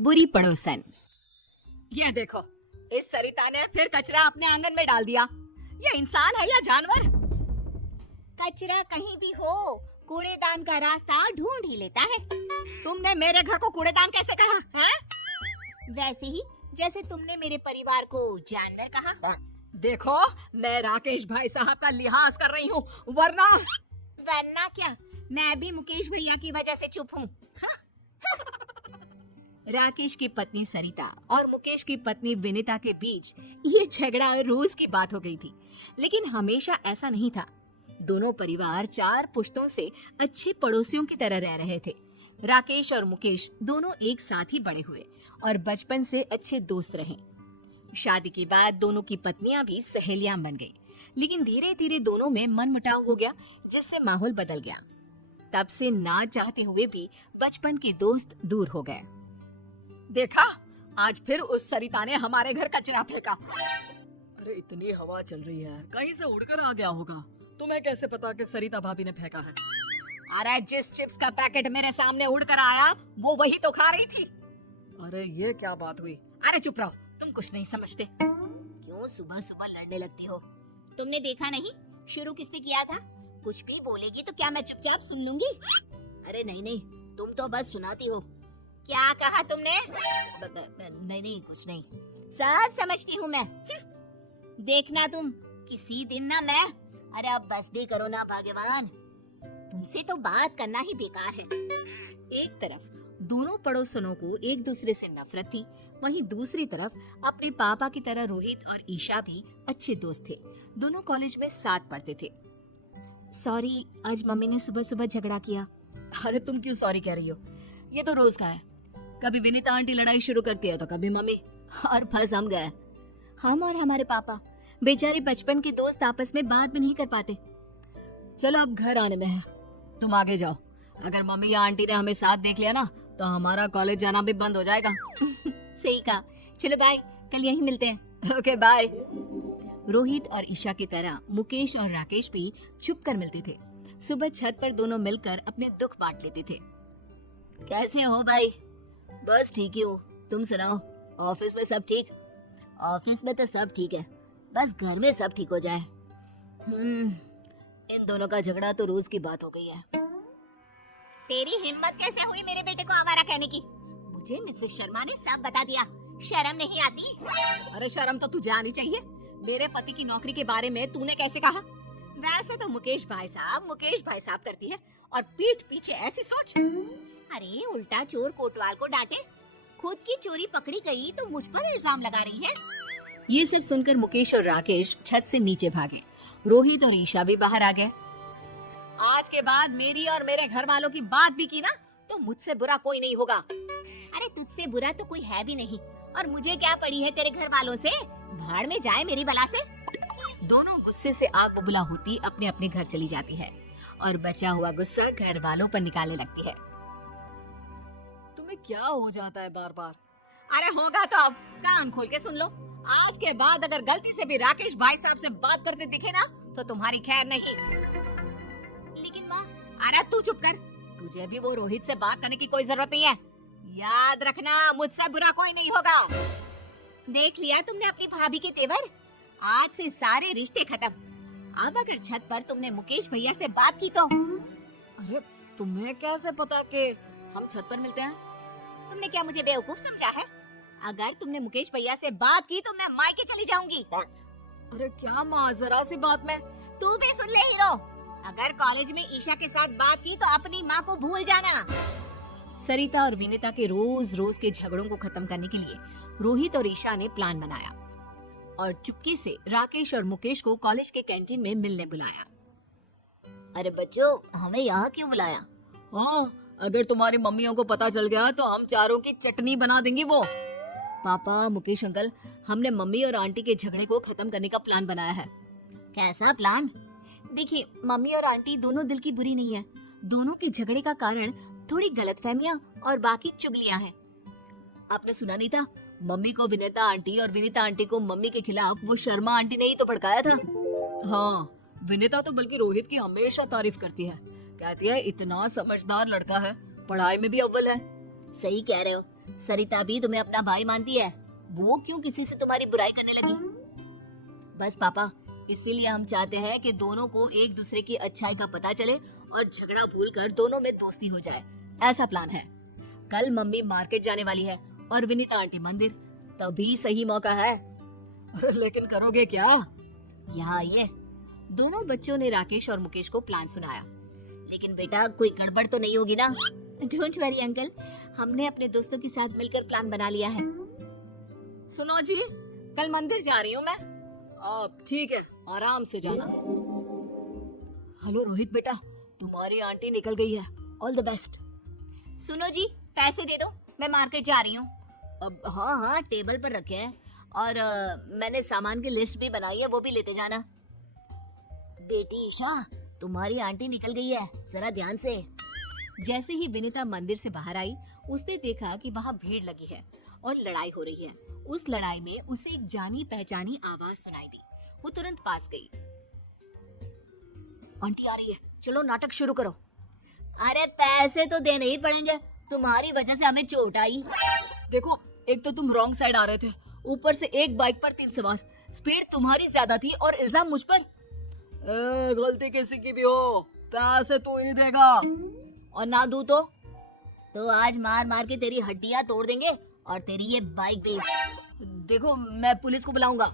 बुरी पड़ोसन। ये देखो, इस सरिता ने फिर कचरा अपने आंगन में डाल दिया। ये इंसान है या जानवर? कचरा कहीं भी हो, कूड़ेदान का रास्ता ढूंढ ही लेता है। तुमने मेरे घर को कूड़ेदान कैसे कहा? हाँ? वैसे ही जैसे तुमने मेरे परिवार को जानवर कहा। देखो, मैं राकेश भाई साहब का लिहाज कर रही हूँ, वरना क्या, मैं भी मुकेश भैया की वजह से चुप हूँ। राकेश की पत्नी सरिता और मुकेश की पत्नी विनीता के बीच ये झगड़ा रोज की बात हो गई थी, लेकिन हमेशा ऐसा नहीं था। दोनों परिवार 4 पुश्तों से अच्छे पड़ोसियों की तरह रह रहे थे। राकेश और मुकेश दोनों एक साथ ही बड़े हुए और बचपन से अच्छे दोस्त रहे। शादी के बाद दोनों की पत्नियां भी सहेलियां बन गई, लेकिन धीरे धीरे दोनों में मनमुटाव हो गया, जिससे माहौल बदल गया। तब से ना चाहते हुए भी बचपन के दोस्त दूर हो गए। देखा, आज फिर उस सरिता ने हमारे घर कचरा फेंका। अरे इतनी हवा चल रही है, कहीं से उड़कर आ गया होगा। तुम्हें कैसे पता कि सरिता भाभी ने फेंका है? अरे जिस चिप्स का पैकेट मेरे सामने उड़कर आया, वो वही तो खा रही थी। अरे ये क्या बात हुई? अरे चुप रहो, तुम कुछ नहीं समझते। क्यों सुबह सुबह लड़ने लगती हो? तुमने देखा नहीं शुरू किसने किया था? कुछ भी बोलेगी तो क्या मैं चुपचाप सुन लूंगी? अरे नहीं, तुम तो बस सुनाती हो। क्या कहा तुमने? नहीं, कुछ नहीं, सब समझती हूँ मैं। देखना तुम, किसी दिन ना मैं। अरे अब बस भी करो ना भाग्यवान, तुमसे तो बात करना ही बेकार है। एक तरफ दोनों पड़ोसनों को एक दूसरे से नफरत थी, वहीं दूसरी तरफ अपने पापा की तरह रोहित और ईशा भी अच्छे दोस्त थे। दोनों कॉलेज में साथ पढ़ते थे। सॉरी, आज मम्मी ने सुबह सुबह झगड़ा किया। अरे तुम क्यों सॉरी कह रही हो? ये तो रोज का है, कभी विनीता आंटी लड़ाई शुरू करती है तो कभी मम्मी, और फंस हम गए। हम और हमारे पापा बेचारे बचपन के दोस्त आपस में बात भी नहीं कर पाते। चलो अब घर आने में है, तुम आगे जाओ। अगर मम्मी या आंटी ने हमें साथ देख लिया ना तो हमारा कॉलेज जाना भी बंद हो जाएगा। सही कहा, चलो बाय, कल यहीं मिलते हैं। Okay bye. रोहित और ईशा की तरह मुकेश और राकेश भी छुप कर मिलते थे। सुबह छत पर दोनों मिलकर अपने दुख बांट लेते थे। कैसे हो भाई? बस ठीक ही हो, तुम सुनाओ, ऑफिस में सब ठीक? ऑफिस में तो सब ठीक है, बस घर में सब ठीक हो जाए। इन दोनों का झगड़ा तो रोज की बात हो गई है। तेरी हिम्मत कैसे हुई मेरे बेटे को आवारा कहने की? मुझे मिसेस शर्मा ने सब बता दिया, शर्म नहीं आती? अरे शर्म तो तुझे आनी चाहिए, मेरे पति की नौकरी के बारे में तूने कैसे कहा? वैसे तो मुकेश भाई साहब करती है, और पीठ पीछे ऐसी सोच। अरे उल्टा चोर कोतवाल को डांटे, खुद की चोरी पकड़ी गई तो मुझ पर इल्जाम लगा रही है। ये सब सुनकर मुकेश और राकेश छत से नीचे भागे। रोहित और ईशा भी बाहर आ गए। आज के बाद मेरी और मेरे घर वालों की बात भी की ना तो मुझसे बुरा कोई नहीं होगा। अरे तुझसे बुरा तो कोई है भी नहीं, और मुझे क्या पड़ी है तेरे घर वालों से? भाड़ में जाए मेरी बला से। दोनों गुस्से से आग बबूला होती अपने अपने घर चली जाती है और बचा हुआ गुस्सा घर वालों पर निकालने लगती है। तुम्हें क्या हो जाता है बार बार? अरे होगा तो अब कान खोल के सुन लो। आज के बाद अगर गलती से भी राकेश भाई साहब से बात करते दिखे ना तो तुम्हारी खैर नहीं। लेकिन माँ, अरे तू चुप कर, तुझे भी वो रोहित से बात करने की कोई जरूरत नहीं है। याद रखना, मुझसे बुरा कोई नहीं होगा। देख लिया तुमने अपनी भाभी के तेवर, आज से सारे रिश्ते खत्म। अब अगर छत पर तुमने मुकेश भैया से बात की तो। अरे तुम्हें कैसे पता कि हम छत पर मिलते हैं? तुमने क्या मुझे बेवकूफ समझा है? अगर तुमने मुकेश भैया से बात की तो मैं मायके चली जाऊंगी। अरे क्या माँ, जरा सी बात में। तू भी सुन ले हीरो, अगर कॉलेज में ईशा के साथ बात की तो अपनी माँ को भूल जाना। सरिता और विनीता के रोज रोज के झगड़ों को खत्म करने के लिए रोहित और ईशा ने प्लान बनाया और चुपके से राकेश और मुकेश को कॉलेज के कैंटीन में मिलने बुलाया। अरे बच्चों, हमें यहाँ क्यों बुलाया? हाँ, अगर तुम्हारी मम्मियों को पता चल गया तो हम चारों की चटनी बना देंगी वो। पापा, मुकेश अंकल, हमने मम्मी और आंटी के झगड़े को खत्म करने का प्लान बनाया है। कैसा प्लान? देखिए, मम्मी और आंटी दोनों दिल की बुरी नहीं है। दोनों के झगड़े का कारण थोड़ी गलतफहमियां और बाकी चुगलियां हैं। आपने सुना नहीं था? मम्मी को विनीता आंटी और विनीता आंटी को मम्मी के खिलाफ वो शर्मा आंटी ने ही तो भड़काया था। हाँ, विनीता तो बल्कि रोहित की हमेशा तारीफ करती है, कहती है इतना समझदार लड़का है, पढ़ाई में भी अव्वल है। सही कह रहे हो, सरिता भी तुम्हें अपना भाई मानती है, वो क्यों किसी से तुम्हारी बुराई करने लगी? बस पापा, इसीलिए हम चाहते हैं कि दोनों को एक दूसरे की अच्छाई का पता चले और झगड़ा भूलकर दोनों में दोस्ती हो जाए। ऐसा प्लान है। कल मम्मी मार्केट जाने वाली है और विनीता आंटी मंदिर, तभी सही मौका है। लेकिन करोगे क्या? यहाँ आइए। दोनों बच्चों ने राकेश और मुकेश को प्लान सुनाया। लेकिन बेटा कोई गड़बड़ तो नहीं होगी ना? डोंट वरी अंकल, हमने अपने दोस्तों के साथ मिलकर प्लान बना लिया है। सुनो जी, कल मंदिर जा रही हूँ मैं। अब ठीक है, आराम से जाना। हेलो रोहित बेटा, तुम्हारी आंटी निकल गई है, ऑल द बेस्ट। सुनो जी, पैसे दे दो, मैं मार्केट जा रही हूँ। अब हाँ, टेबल पर रखे हैं और मैंने सामान की लिस्ट भी बनाई है, वो भी लेते जाना। बेटी ईशा, तुम्हारी आंटी निकल गई है, जरा ध्यान से। जैसे ही विनीता मंदिर से बाहर आई, उसने देखा कि वहाँ भीड़ लगी है और लड़ाई हो रही है। उस लड़ाई में उसे एक जानी पहचानी आवाज सुनाई दी। वो तुरंत पास गई। आंटी आ रही है, चलो नाटक शुरू करो। अरे पैसे तो देने ही पड़ेंगे, तुम्हारी वजह से हमें चोट आई। देखो, एक तो तुम रॉन्ग साइड आ रहे थे, ऊपर से एक बाइक पर 3 सवार, स्पीड तुम्हारी ज्यादा थी और इल्जाम मुझ पर। गलती किसी की भी हो, पैसे तो ही देगा, और ना दूं तो आज मार मार के तेरी हड्डियां तोड़ देंगे और तेरी ये बाइक भी। देखो, मैं पुलिस को बुलाऊंगा।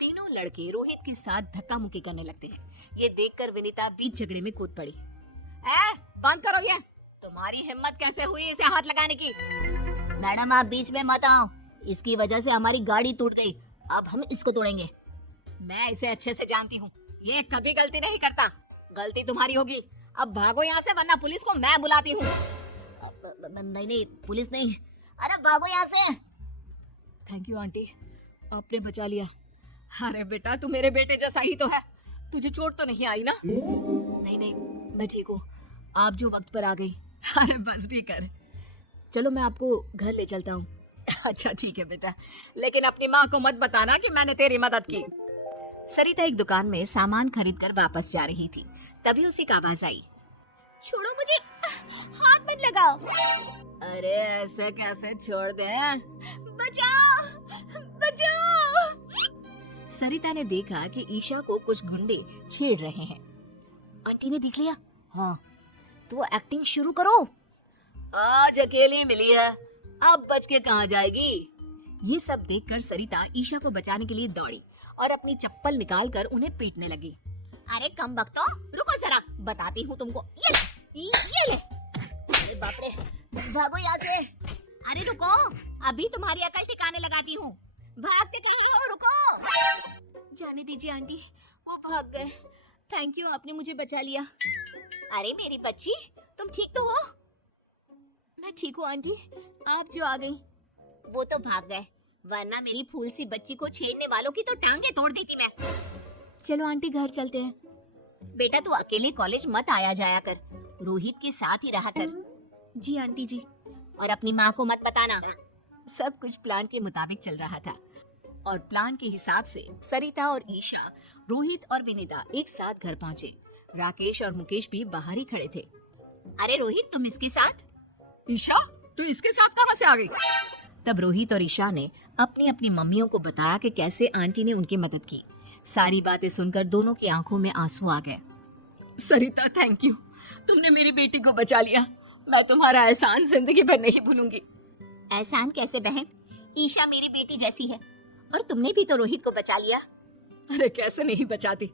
तीनों लड़के रोहित के साथ धक्का मुक्की करने लगते हैं। ये देखकर विनीता बीच झगड़े में कूद पड़ी। बंद करो ये, तुम्हारी हिम्मत कैसे हुई इसे हाथ लगाने की? मैडम आप बीच में मत आओ, इसकी वजह से हमारी गाड़ी टूट गई, अब हम इसको तोड़ेंगे। मैं इसे अच्छे से जानती हूँ, ये कभी गलती नहीं करता। गलती तुम्हारी होगी, अब भागो यहाँ से वरना पुलिस को मैं बुलाती हूँ। नहीं, पुलिस नहीं, अरे भागो यहाँ से। थैंक यू आंटी, आपने बचा लिया। अरे बेटा, तू मेरे बेटे जैसा ही तो है, तुझे चोट तो नहीं आई ना? नहीं, मैं ठीक हूँ, आप जो वक्त पर आ गई। अरे बस भी कर, चलो मैं आपको घर ले चलता हूँ। अच्छा ठीक है बेटा, लेकिन अपनी माँ को मत बताना कि मैंने तेरी मदद की। सरिता एक दुकान में सामान खरीद कर वापस जा रही थी, तभी उसे एक आवाज आई। छोड़ो मुझे, हाथ मत लगाओ। अरे ऐसे कैसे छोड़ दे? बचाओ, बचाओ। सरिता ने देखा कि ईशा को कुछ गुंडे छेड़ रहे हैं। आंटी ने देख लिया। हाँ, तो एक्टिंग शुरू करो। आज अकेली मिली है, अब बच के कहाँ जाएगी? ये सब देखकर सरिता ईशा को बचाने के लिए दौड़ी और अपनी चप्पल निकालकर उन्हें पीटने लगी। अरे कम बख्तो, रुको जरा, बताती हूँ तुमको। ये ले। अरे बाप रे, भागो यहाँ से। अरे रुको, अभी तुम्हारी अकल ठिकाने लगाती हूँ। भागते कहीं हो, रुको। जाने दीजिए आंटी, वो भाग गए। थैंक यू, आपने मुझे बचा लिया। अरे मेरी बच्ची, तुम ठीक तो हो? मैं ठीक हूँ आंटी, आप जो आ गई। वो तो भाग गए, वरना मेरी फूल सी बच्ची को छेड़ने वालों की तो टांगे तोड़ देती मैं। चलो आंटी, घर चलते हैं। बेटा तू अकेले कॉलेज मत आया जाया कर, रोहित के साथ ही रहा कर। जी आंटी जी। और अपनी माँ को मत बताना। सब कुछ प्लान के मुताबिक चल रहा था और प्लान के हिसाब से सरिता और ईशा, रोहित और विनीता एक साथ घर पहुँचे। राकेश और मुकेश भी बाहर ही खड़े थे। अरे रोहित, तुम इसके साथ? ईशा, तू इसके साथ कहाँ से आ गई? तब रोहित और ईशा ने अपनी अपनी मम्मियों को बताया कि कैसे आंटी ने उनकी मदद की। सारी बातें सुनकर दोनों की आंखों में आंसू आ गए। सरिता, थैंक यू, तुमने मेरी बेटी को बचा लिया। मैं तुम्हारा एहसान जिंदगी भर नहीं भूलूंगी। एहसान कैसे बहन, ईशा मेरी बेटी जैसी है और तुमने भी तो रोहित को बचा लिया। अरे कैसे नहीं बचाती,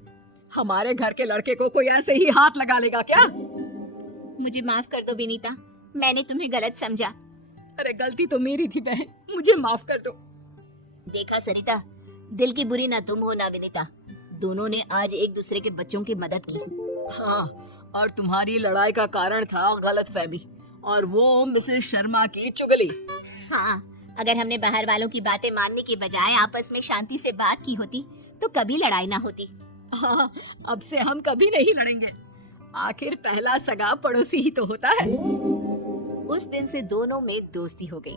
हमारे घर के लड़के को कोई ऐसे ही हाथ लगा लेगा क्या? मुझे माफ कर दो विनीता, मैंने तुम्हें गलत समझा। अरे गलती तो मेरी थी बहन, मुझे माफ कर दो। देखा सरिता, दिल की बुरी ना तुम हो ना विनीता, दोनों ने आज एक दूसरे के बच्चों की मदद की। हाँ, और तुम्हारी लड़ाई का कारण था गलतफहमी और वो मिसेस शर्मा की चुगली। हाँ, अगर हमने बाहर वालों की बातें मानने की बजाय आपस में शांति से बात की होती तो कभी लड़ाई ना होती। हाँ, अब से हम कभी नहीं लड़ेंगे, आखिर पहला सगा पड़ोसी ही तो होता है। उस दिन से दोनों में दोस्ती हो गई।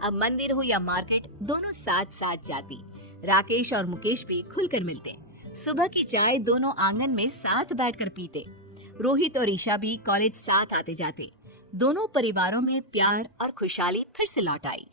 अब मंदिर हो या मार्केट, दोनों साथ साथ जाती। राकेश और मुकेश भी खुलकर मिलते। सुबह की चाय दोनों आंगन में साथ बैठकर पीते। रोहित और ईशा भी कॉलेज साथ आते जाते। दोनों परिवारों में प्यार और खुशहाली फिर से लौट आई।